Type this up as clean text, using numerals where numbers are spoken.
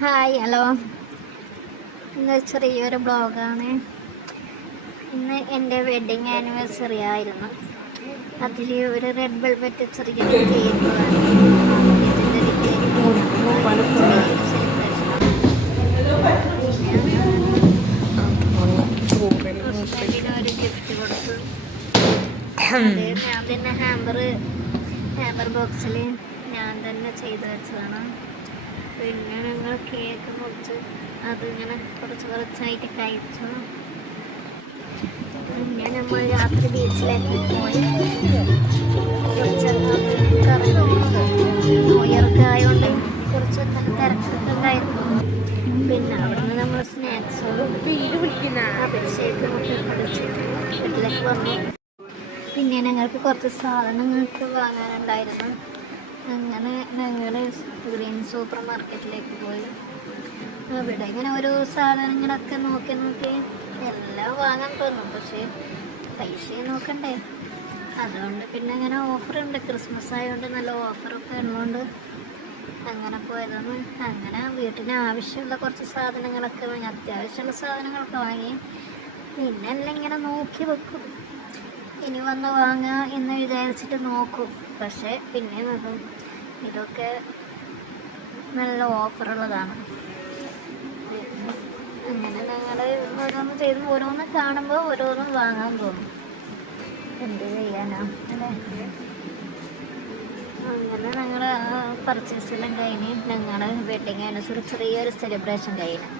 Hi hello. ഇന്ന് ചെറിയൊരു ബ്ലോഗാണ്. ഇന്ന് എൻ്റെ വെഡ്ഡിങ് ആനിവേഴ്സറി ആയിരുന്നു. അതിൽ ഒരു റെഡ് വെൽവെറ്റ് ചെറിയൊരു കേക്ക് ഹസ്ബൻഡിന് ഒരു ഗിഫ്റ്റ് കൊടുത്തു. അത് ഞാൻ തന്നെ ഹാമ്പർ ബോക്സിൽ ഞാൻ തന്നെ ചെയ്തു വെച്ചതാണ്. പിന്നെ ഞങ്ങൾ കേക്ക് മുറിച്ച് അതിങ്ങനെ കുറച്ചായിട്ട് കഴിച്ചു. പിന്നെ നമ്മൾ രാത്രി ബീച്ചിലേക്ക് പോയി ന്യൂഇയർക്ക് ആയതുകൊണ്ട് കുറച്ച് തിരക്കൊക്കെ ഉണ്ടായിരുന്നു. പിന്നെ അവിടെ നിന്ന് നമ്മൾ സ്നാക്സും അഭിഷേകം ഒക്കെ കുടിച്ചിട്ട് വീട്ടിലേക്ക് വന്നു. പിന്നെ ഞങ്ങൾക്ക് കുറച്ച് സാധനങ്ങൾക്ക് വാങ്ങാനുണ്ടായിരുന്നു. അങ്ങനെ ഞങ്ങൾ ഗ്രീൻ സൂപ്പർ മാർക്കറ്റിലേക്ക് പോയി. അവിടെ ഇങ്ങനെ ഓരോ സാധനങ്ങളൊക്കെ നോക്കി എല്ലാം വാങ്ങാൻ തോന്നും, പക്ഷേ പൈസ നോക്കണ്ടേ. അതുകൊണ്ട് പിന്നെ അങ്ങനെ ഓഫറുണ്ട്, ക്രിസ്മസ് ആയതുകൊണ്ട് നല്ല ഓഫറൊക്കെ ഉള്ളതുകൊണ്ട് അങ്ങനെ പോയതാണ്. അങ്ങനെ വീട്ടിന് ആവശ്യമുള്ള കുറച്ച് സാധനങ്ങളൊക്കെ വാങ്ങി, അത്യാവശ്യമുള്ള സാധനങ്ങളൊക്കെ വാങ്ങി. പിന്നെ എല്ലാം ഇങ്ങനെ നോക്കി വെക്കും, ഇനി വന്ന് വാങ്ങുക എന്ന് വിചാരിച്ചിട്ട് നോക്കും. പക്ഷേ പിന്നെ നോക്കും ഇതൊക്കെ നല്ല ഓഫറുള്ളതാണ്. അങ്ങനെ ഞങ്ങൾ ഓരോന്ന് കാണുമ്പോൾ ഓരോന്നും വാങ്ങാൻ തോന്നും. എന്ത് ചെയ്യാനാ അല്ലേ. അങ്ങനെ ഞങ്ങൾ പർച്ചേസെല്ലാം കഴിഞ്ഞ് ഞങ്ങൾ വെഡിങ് ആനിവേഴ്സറി ചെറിയൊരു സെലിബ്രേഷൻ കഴിഞ്ഞു.